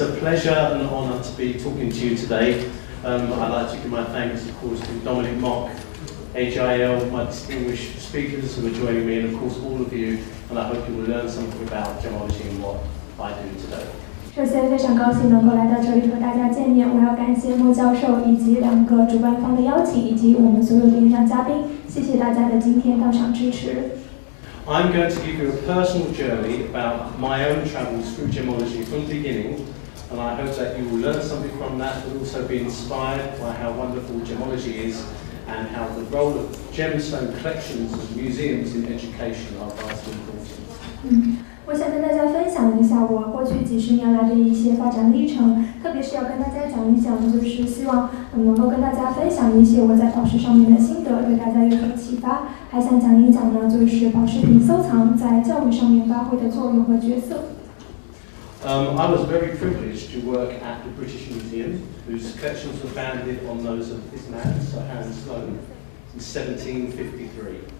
It's a pleasure and an honour to be talking to you today. I'd like to give my thanks, of course, to Dominic Mock, AGIL, my distinguished speakers who are joining me, and of course all of you, and I hope you will learn something about gemology and what I do today. 首先，非常高兴能够来到这里和大家见面。我要感谢莫教授以及2个主办方的邀请，以及我们所有的演讲嘉宾。谢谢大家的今天到场支持。I'm going to give you a personal journey about my own travels through gemology from the beginning, and I hope that you will learn something from that, but also be inspired by how wonderful gemology is and how the role of gemstone collections and museums in education are vitally important. 我想跟大家分享一下我过去几10年来的一些发展历程，特别是要跟大家讲一讲，就是希望能够跟大家分享一些我在宝石上面的心得，对大家有所启发。还想讲一讲呢，就是宝石品收藏在教育上面发挥的作用和角色。I was very privileged to work at the British Museum, whose collections were founded on those of this man, Sir Hans Sloane, in 1753.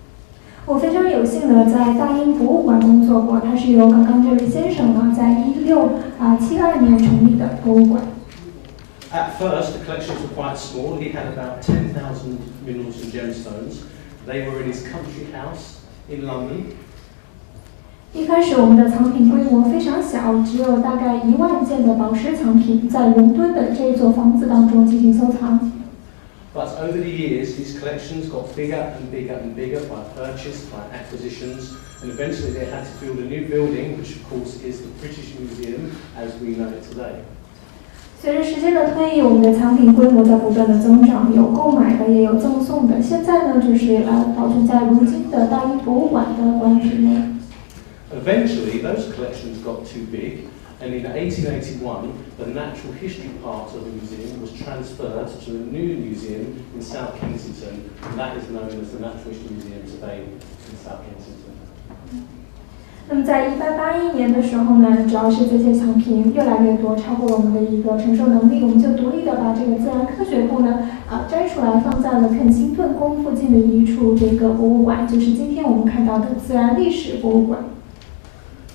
我非常有幸的在大英博物馆工作过，它是由刚刚这位先生呢在1672年成立的博物馆。At first, the collections were quite small. He had about 10,000 minerals and gemstones. They were in his country house in London. 一开始我们的藏品规模非常小，只有大概1万件的宝石藏品在伦敦的这座房子当中进行收藏。But over the years, his collections got bigger and bigger and bigger by purchase, by acquisitions, and eventually they had to build a new building, which of course is the British Museum as we know it today. 随着时间的推移，我们的藏品规模在不断的增长，有购买的，也有赠送的。现在呢，就是保存在如今的大英博物馆的馆里内。Eventually, those collections got too big, and in 1881, the natural history part of the museum was transferred to a new museum in South Kensington, and that is known as the Natural History Museum today in South Kensington. 那么在1881年的时候呢，主要是这些藏品越来越多，超过了我们的一个承受能力，我们就独立的把这个自然科学部呢摘出来，放在了肯辛顿宫附近的一处这个博物馆，就是今天我们看到的自然历史博物馆。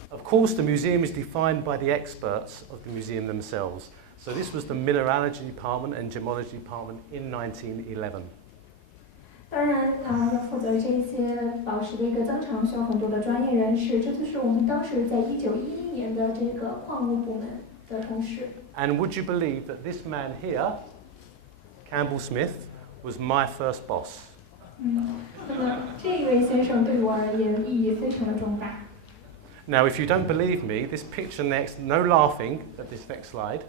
Of course, the museum is defined by the experts of the museum themselves. So this was the mineralogy department and gemology department in 1911. 当然要负责这些宝石的一个增长，需要很多的专业人士，这就是我们当时在1911年的这个矿物部门的同事。And would you believe that this man here, Campbell Smith, was my first boss? 那么这一位先生对我而言意义非常的重大。Now, if you don't believe me, this picture next, no laughing at this next slide.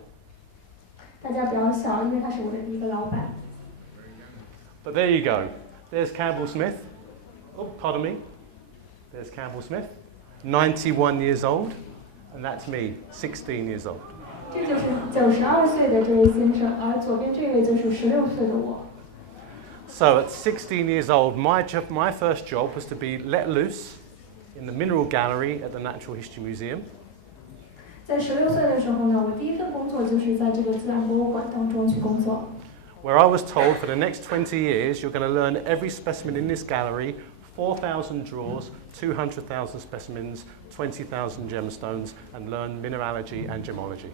大家不要笑，因为他是我的第一个老板。But there you go. There's Campbell Smith. Oh, pardon me. There's Campbell Smith, 91 years old, and that's me, 16 years old. 这就是92岁的这位先生，而左边这位就是16岁的我。So at 16 years old, my first job was to be let loose in the mineral gallery at the Natural History Museum. 在16岁的时候呢，我第一份工作就是在这个自然博物馆当中去工作。Where I was told for the next 20 years, you're going to learn every specimen in this gallery, 4,000 drawers, 200,000 specimens, 20,000 gemstones, and learn mineralogy and gemology.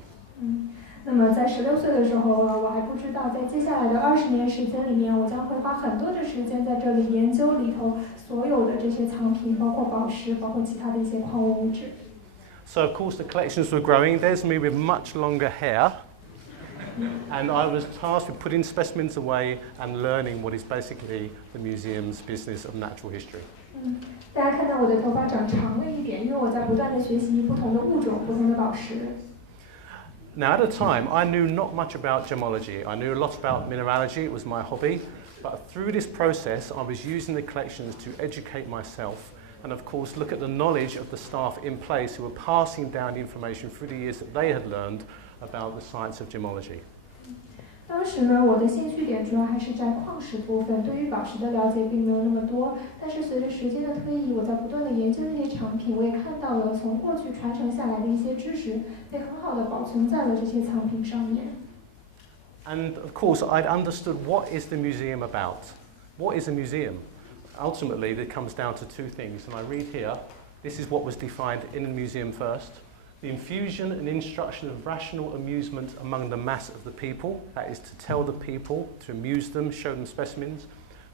那么在16岁的时候，我还不知道，在接下来的20年时间里面，我将会花很多的时间在这里研究里头所有的这些藏品，包括宝石，包括其他的一些矿物物质。So of course the collections were growing. There's me with much longer hair. And I was tasked with putting specimens away and learning what is basically the museum's business of natural history. 大家看到我的头发长长了一点，因为我在不断的学习不同的物种、不同的宝石。Now at the time, I knew not much about gemology. I knew a lot about mineralogy. It was my hobby. But through this process, I was using the collections to educate myself and of course look at the knowledge of the staff in place who were passing down the information through the years that they had learned about the science of gemology. 当时呢，我的兴趣点主要还是在矿石部分，对于宝石的了解并没有那么多。但是随着时间的推移，我在不断的研究这些产品，我也看到了从过去传承下来的一些知识，被很好的保存在了这些藏品上面。And of course, I'd understood what is the museum about. What is a museum? Ultimately, it comes down to two things. And I read here, this is what was defined in the museum first. The infusion and instruction of rational amusement among the mass of the people, that is to tell the people, to amuse them, show them specimens,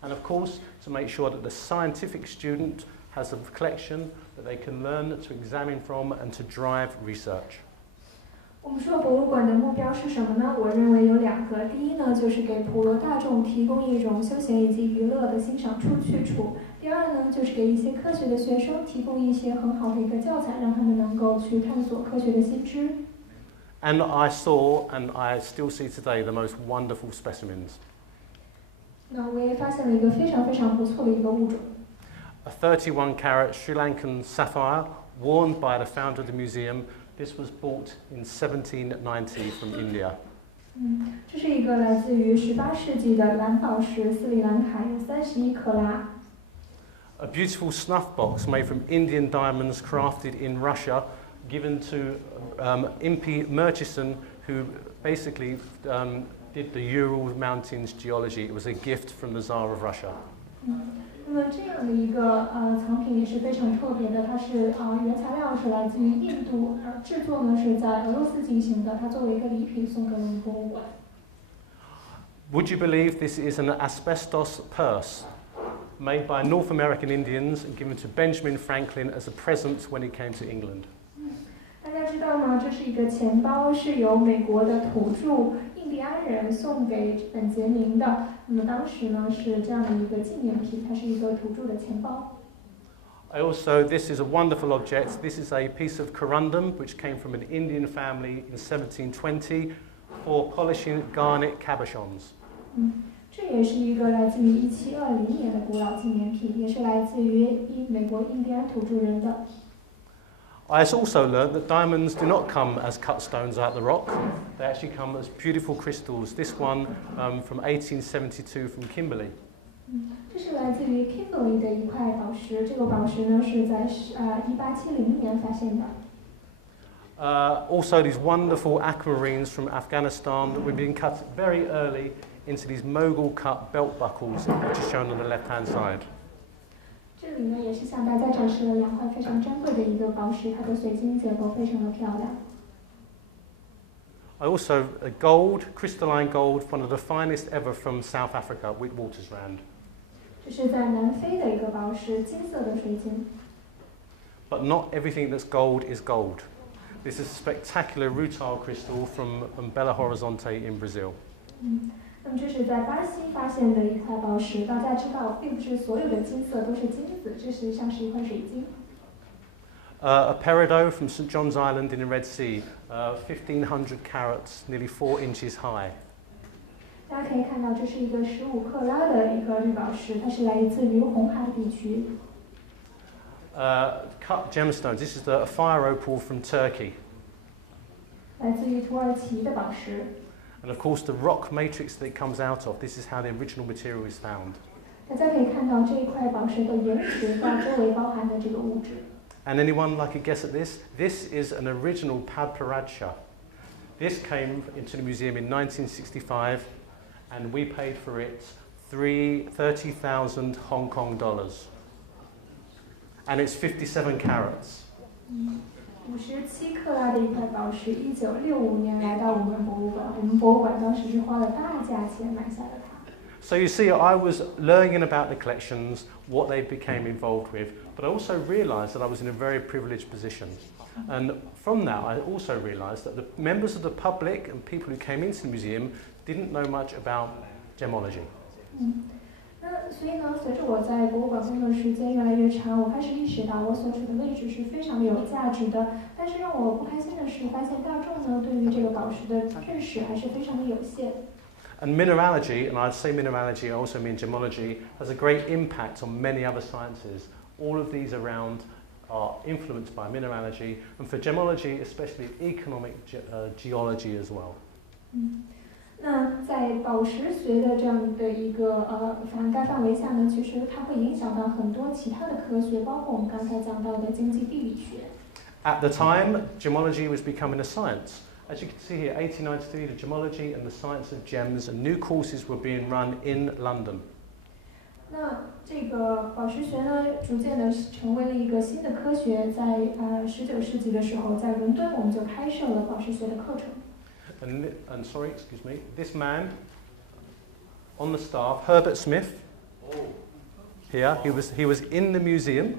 and of course to make sure that the scientific student has a collection that they can learn to examine from and to drive research. 我们说博物馆的目标是什么呢？我认为有2个。第一呢，就是给普罗大众提供一种休闲以及娱乐的欣赏去处。第二呢，就是给一些科学的学生提供一些很好的一个教材，让他们能够去探索科学的新知。And I saw, and I still see today, the most wonderful specimens. 那我也发现了一个非常非常不错的一个物种。A 31-carat Sri Lankan sapphire, worn by the founder of the museum. This was bought in 1790 from India. 这是一个来自于18世纪的蓝宝石，斯里兰卡，有31克拉。A beautiful snuff box made from Indian diamonds crafted in Russia, given to Impey Murchison, who basically did the Ural Mountains geology. It was a gift from the Tsar of Russia. 那么这样的一个藏品也是非常特别的，它是原材料是来自于印度，而制作呢是在俄罗斯进行的，它作为一个礼品送给了我们博物馆。Would you believe this is an asbestos purse made by North American Indians and given to Benjamin Franklin as a present when he came to England? 大家知道吗？这是一个钱包，是由美国的土著印第安人送给本杰明的。那么当时呢是这样的一个纪念品，它是一个土著的钱包。This is a wonderful object. This is a piece of corundum which came from an Indian family in 1720 for polishing garnet cabochons. 这也是一个来自于1720年的古老纪念品，也是来自于美国印第安土著人的。I also learned that diamonds do not come as cut stones out of the rock. They actually come as beautiful crystals. This one from 1872 from Kimberley. 这是来自于 Kimberley 的一块宝石，这个宝石呢是在1870年发现的。Also these wonderful aquamarines from Afghanistan that were being cut very early into these Mughal cut belt buckles, which is shown on the left-hand side. 这里呢也是向大家展示了2块非常珍贵的一个宝石，它的水晶结构非常的漂亮。I also gold, crystalline gold, one of the finest ever from South Africa, Witwatersrand. 这是在南非的一个宝石，金色的水晶。But not everything that's gold is gold. This is a spectacular rutile crystal from Belo Horizonte in Brazil. 那么这是在巴西发现的一块宝石，大家知道，并不是所有的金色都是金子，这实际上是一块水晶。A peridot from St John's Island in the Red Sea, 1,500 carats, nearly 4 inches high. 大家可以看到，这是一个15克拉的一个绿宝石，它是来自于红海地区。Cut gemstones. This is a fire opal from Turkey. 来自于土耳其的宝石。And of course, the rock matrix that it comes out of. This is how the original material is found. 大家可以看到这一块宝石的原石到周围包含的这个物质。And anyone like a guess at this? This is an original Padparadscha. This came into the museum in 1965, and we paid for it 30,000 Hong Kong dollars. And it's 57 carats. 57克拉的一块宝石，1965年来到我们博物馆，我们博物馆当时是花了大价钱买下了它。So you see, I was learning about the collections, what they became involved with, but I also realised that I was in a very privileged position. And from that, I also realised that the members of the public and people who came into the museum didn't know much about gemmology. 那所以呢，随着我在博物馆工作时间越来越长，我开始意识到我所处的位置是非常的有价值的。但是让我不开心的是，发现大众呢对于这个宝石的认识还是非常的有限。And mineralogy, and I say mineralogy, I also mean gemmology, has a great impact on many other sciences. All of these around are influenced by mineralogy, and for gemmology, especially economic geology as well. 那在宝石学的这样的一个涵盖范围下呢，其实它会影响到很多其他的科学，包括我们刚才讲到的经济地理学。At the time, gemmology was becoming a science. As you can see here, 1893, the gemmology and the science of gems, and new courses were being run in London. 那这个宝石学呢，逐渐的成为了一个新的科学。在19世纪的时候，在伦敦我们就开设了宝石学的课程。And sorry, excuse me, this man on the staff, Herbert Smith. Here, he was in the museum.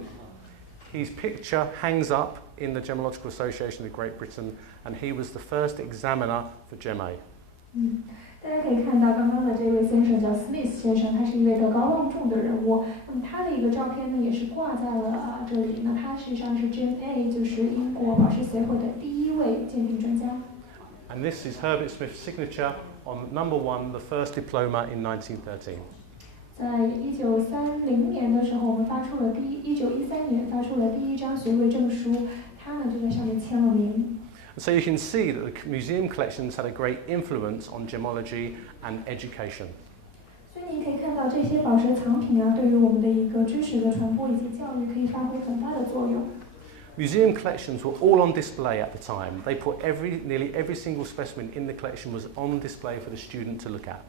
His picture hangs up in the Gemmological Association of Great Britain, and he was the first examiner for Gem A. 大家可以看到刚刚的这位先生叫 Smith 先生，他是一位德高望重的人物。那么他的一个照片呢，也是挂在了这里。那他实际上是 Gem A， 就是英国宝石协会的第一位鉴定专家。And this is Herbert Smith's signature on number 1, the first diploma in 1913. 在1930年的时候，我们1913年发出了第一张学位证书，他呢就在上面签了名。So you can see that the museum collections had a great influence on gemmology and education. 所以你可以看到这些宝石藏品啊，对于我们的一个知识的传播以及教育可以发挥很大的作用。Museum collections were all on display at the time. They put nearly every single specimen in the collection was on display for the student to look at.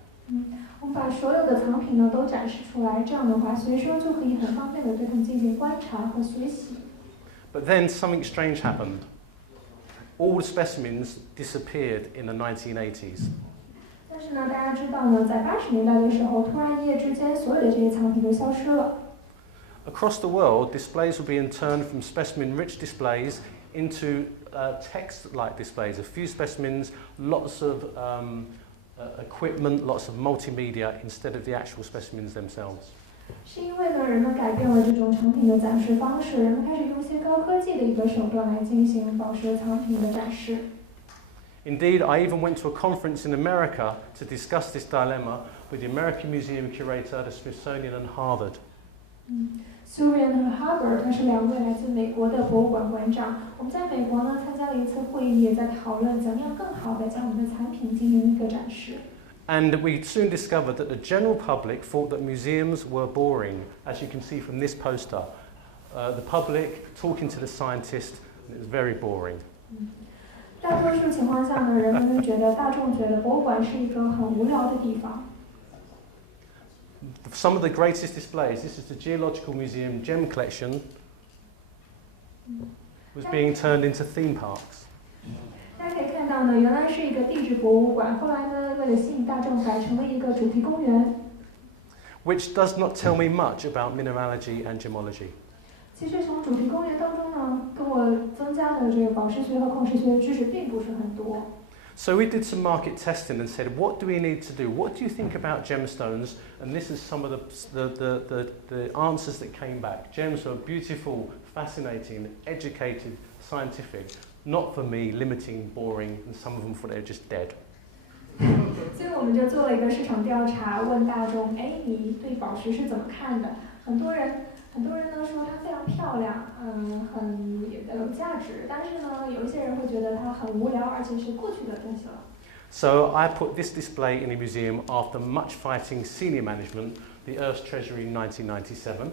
我们把所有的藏品呢都展示出来，这样的话，学生就可以很方便的对他们进行观察和学习。But then something strange happened. All the specimens disappeared in the 1980s. 但是呢，大家知道呢，在80年代的时候，突然一夜之间，所有的这些藏品都消失了。Across the world, displays were being turned from specimen-rich displays into text-like displays. A few specimens, lots of equipment, lots of multimedia, instead of the actual specimens themselves. 是因为呢，人们改变了这种藏品的展示方式，人们开始用一些高科技的一个手段来进行宝石藏品的展示。Indeed, I even went to a conference in America to discuss this dilemma with the American Museum curator, the Smithsonian, and Harvard. Surian 和 Hart 他是2位来自美国的博物馆馆长。我们在美国呢参加了一次会议，也在讨论怎么样更好的将我们的产品进行一个展示。And we soon discovered that the general public thought that museums were boring, as you can see from this poster. The public talking to the scientist, and it was very boring. 大多数情况下呢，人们大众觉得博物馆是一个很无聊的地方。Some of the greatest displays, this is the Geological Museum gem collection, was being turned into theme parks. 大家可以看到呢，原来是一个地质博物馆，后来呢，为了吸引大众，改成了一个主题公园。Which does not tell me much about mineralogy and gemmology. 其实从主题公园当中呢，跟我增加的这个宝石学和矿石学的知识并不是很多。So we did some market testing and said, what do we need to do? What do you think about gemstones? And this is some of the answers that came back. Gems are beautiful, fascinating, educated, scientific. Not for me, limiting, boring, and some of them thought they were just dead. 所以我们就做了一个市场调查，问大众，你对宝石是怎么看的？很多人呢说它非常漂亮，很有价值，但是呢，有一些人会觉得它很无聊，而且是过去的东西了。So I put this display in a museum after much fighting senior management, the Earth's Treasury in 1997.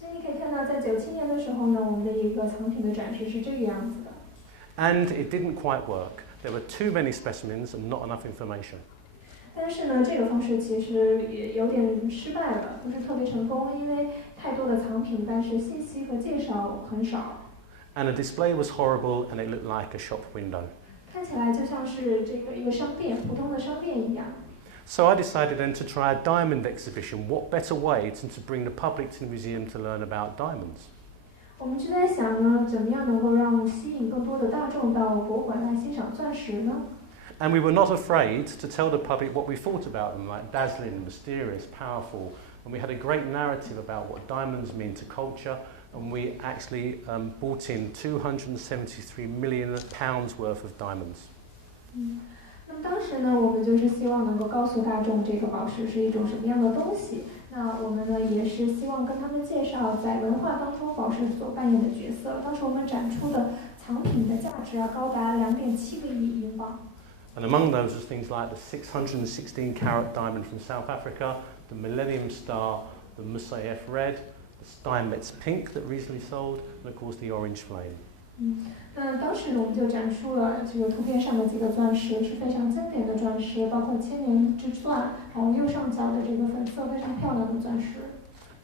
所以你可以看到，在97年的时候呢，我们的一个藏品的展示是这个样子的。And it didn't quite work. There were too many specimens and not enough information. 但是呢，这个方式其实也有点失败了，不是特别成功，因为太多的藏品，但是信息和介绍很少。And the display was horrible and it looked like a shop window. 看起来就像是这个一个商店，普通的商店一样。So I decided then to try a diamond exhibition. What better way than to bring the public to the museum to learn about diamonds? 我们就在想呢，怎么样能够让吸引更多的大众到博物馆来欣赏钻石呢？ And we were not afraid to tell the public what we thought about them, like dazzling, mysterious, powerful. And we had a great narrative about what diamonds mean to culture. And we actually bought in £273 million worth of diamonds. 那么当时呢，我们就是希望能够告诉大众这个宝石是一种什么样的东西。那我们呢，也是希望跟他们介绍在文化当中宝石所扮演的角色。当时我们展出的藏品的价值高达2.7个亿英镑。And among those was things like the 616-carat diamond from South Africa, the Millennium Star, the Moussaieff Red, the Steinmetz Pink that recently sold, and of course the Orange Flame. 那当时呢，我们就展出了这个图片上的几个钻石，是非常经典的钻石，包括千年之钻，还有右上角的这个粉色非常漂亮的钻石。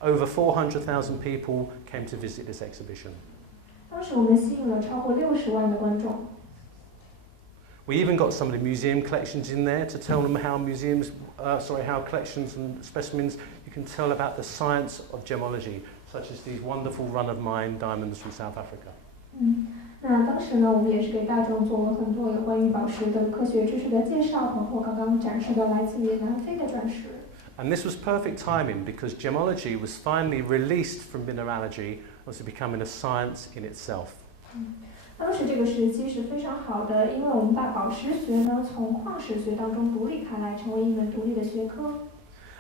Over 400,000 people came to visit this exhibition. 当时我们吸引了超过60万的观众。We even got some of the museum collections in there to tell them how how collections and specimens, you can tell about the science of gemology, such as these wonderful run-of-mine diamonds from South Africa. 那当时呢，我们也是给大众做了很多有关于宝石的科学知识的介绍，包括刚刚展示的来自于南非的钻石。And this was perfect timing because gemology was finally released from mineralogy and was becoming a science in itself. 当时这个时机是非常好的，因为我们把宝石学呢从矿石学当中独立开来，成为一门独立的学科。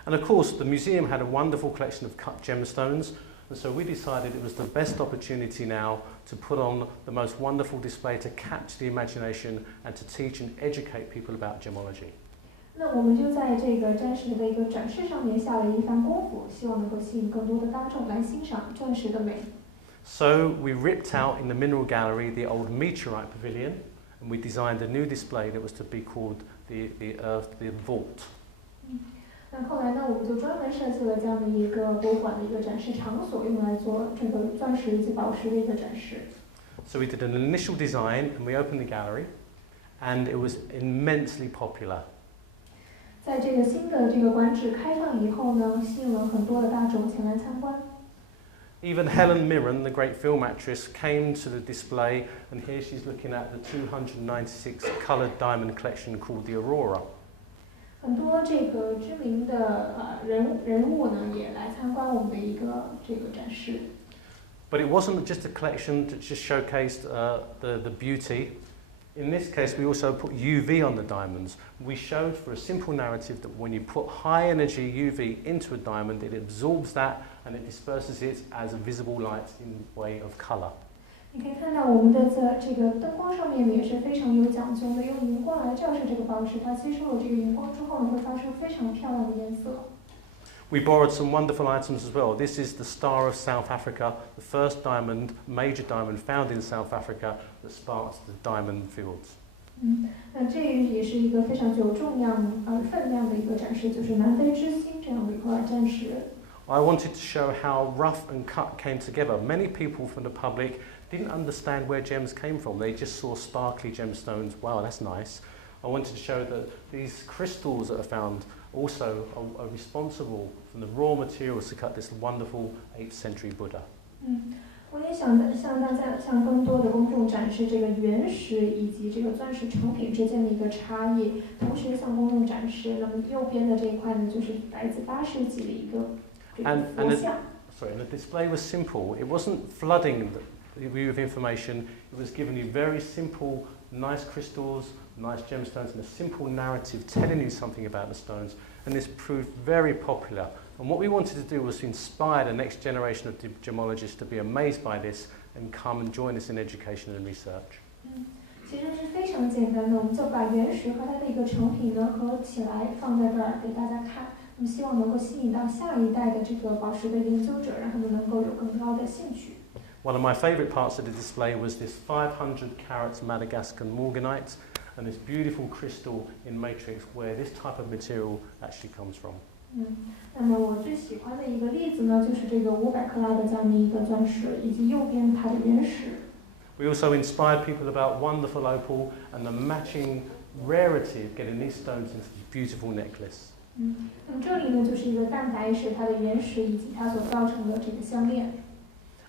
And of course, the museum had a wonderful collection of cut gemstones, and so we decided it was the best opportunity now to put on the most wonderful display to catch the imagination and to teach and educate people about gemology. 那我们就在这个钻石的一个展示上面下了一番功夫，希望能够吸引更多的大众来欣赏钻石的美。So we ripped out in the mineral gallery the old meteorite pavilion, and we designed a new display that was to be called the vault. 那后来呢，我们就专门设计了这样的一个博物馆的一个展示场所，用来做这个钻石以及宝石的一个展示。So we did an initial design, and we opened the gallery, and it was immensely popular. 在这个新的这个馆址开放以后呢，吸引了很多的大众前来参观。Even Helen Mirren, the great film actress, came to the display, and here she's looking at the 296 coloured diamond collection called the Aurora. 很多这个知名的人物呢，也来参观我们的一个这个展示。But it wasn't just a collection that just showcased the beauty. In this case, we also put UV on the diamonds. We showed for a simple narrative that when you put high energy UV into a diamond, it absorbs that and it disperses it as a visible light in way of colour. 你可以看到我们的在这个灯光上面也是非常有讲究的，用荧光来照射这个宝石，它吸收了这个荧光之后呢，会发出非常漂亮的颜色。We borrowed some wonderful items as well. This is the Star of South Africa, the first diamond, major diamond found in South Africa that sparks the diamond fields. 那这也是一个非常具有重量分量的一个展示，就是南非之星这样的一块钻石。I wanted to show how rough and cut came together. Many people from the public didn't understand where gems came from. They just saw sparkly gemstones. Wow, that's nice. I wanted to show that these crystals that are found also are responsible from the raw materials to cut this wonderful 8th century Buddha. 我也想向更多的公众展示这个原石以及这个钻石成品之间的一个差异，同时向公众展示。那么右边的这一块呢，就是来自8世纪的一个这个佛像。And the display was simple. It wasn't flooding you with information. It was giving you very simple, nice crystals, nice gemstones, and a simple narrative telling you something about the stones. And this proved very popular. And what we wanted to do was to inspire the next generation of gemologists to be amazed by this and come and join us in education and research. 其实是非常简单的，我们就把原石和它的一个成品呢合起来放在这儿给大家看。我们希望能够吸引到下一代的这个宝石的研究者，让他们能够有更高的兴趣。One of my favourite parts of the display was this 500 carats Madagascar morganite and this beautiful crystal in matrix where this type of material actually comes from. 那么我最喜欢的一个例子呢，就是这个500克拉的这样的一个钻石，以及右边它的原石。We also inspired people about wonderful opal and the matching rarity of getting these stones into this beautiful necklace. 那么这里呢，就是一个蛋白石，它的原石以及它所造成的这个项链。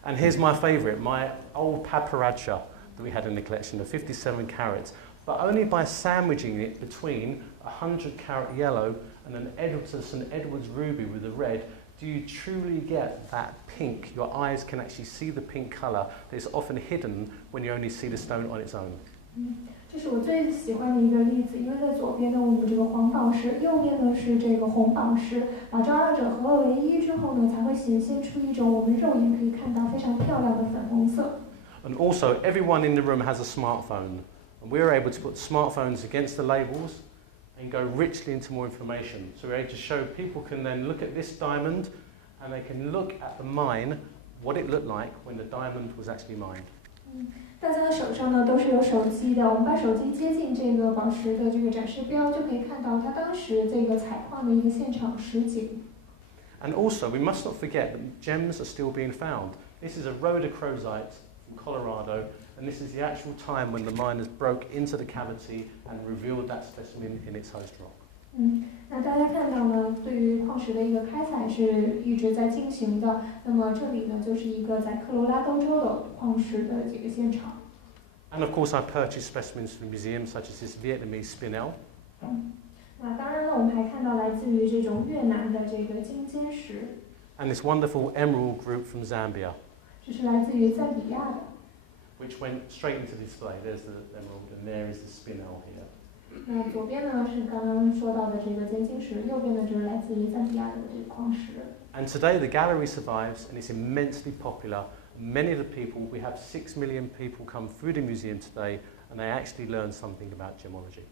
And here's my favourite, my old paparacha that we had in the collection of 57 carats, but only by sandwiching it between a 100 carat yellow and an St Edward's ruby with the red, do you truly get that pink? Your eyes can actually see the pink colour that is often hidden when you only see the stone on its own. 这是我最喜欢的一个例子，因为在左边呢，我们有这个黄宝石，右边呢是这个红宝石，把这二者合二为一之后呢，才会显现出一种我们肉眼可以看到非常漂亮的粉红色。And also, everyone in the room has a smartphone, and we're able to put smartphones against the labels and go richly into more information. So we're able to show people can then look at this diamond, and they can look at the mine, what it looked like when the diamond was actually mined. 大家的手上呢都是有手机的，我们把手机接近这个宝石的这个展示标，就可以看到它当时这个采矿的一个现场实景。And also, we must not forget that gems are still being found. This is a rhodochrosite from Colorado, and this is the actual time when the miners broke into the cavity and revealed that specimen in its host rock. 那大家看到呢，对于矿石的一个开采是一直在进行的。那么这里呢，就是一个在科罗拉多州的矿石的这个现场。And of course, I purchased specimens from museums such as this Vietnamese spinel. 那当然了，我们还看到来自于这种越南的这个金尖石。And this wonderful emerald group from Zambia. 这是来自于赞比亚的。Which went straight into display. There's the emerald, and there is the spinel here. 那左边呢是刚刚说到的这个尖晶石，右边呢就是来自于赞比亚的这个矿石。And today the gallery survives, and it's immensely popular. Many of the people, we have 6 million people come through the museum today, and they actually learn something about gemology.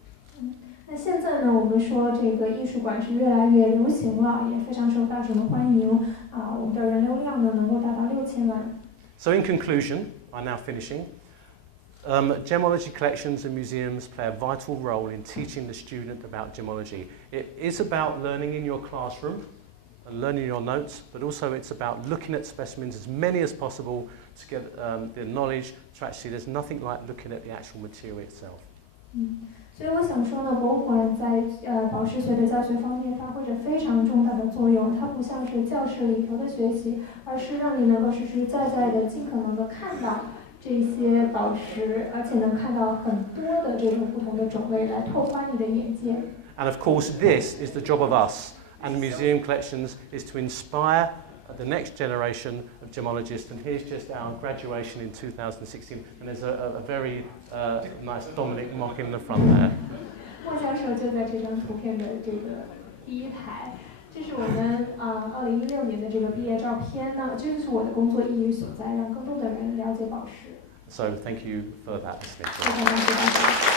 那现在呢，我们说这个艺术馆是越来越流行了，也非常受大众的欢迎啊。我们的人流量呢能够达到6000万。So in conclusion, I'm now finishing. Gemmology collections and museums play a vital role in teaching the student about gemology. It is about learning in your classroom and learning your notes, but also it's about looking at specimens, as many as possible, to get the knowledge to actually, there's nothing like looking at the actual material itself. 所以我想说呢，博物馆在宝石学的教学方面发挥着非常重大的作用。它不像是教室里头的学习，而是让你能够实实在在的、尽可能的看到这些宝石，而且能看到很多的这种不同的种类，来拓宽你的眼界。And of course, this is the job of us and museum collections, is to inspire the next generation of gemologists. And here's just our graduation in 2016, and there's a very nice Dominic mock in the front there. 莫教授就在这张图片的这个第一排，这是我们2016年的这个毕业照片呢，这就是我的工作意义所在，让更多的人了解宝石。So thank you for that. 非常感谢大家。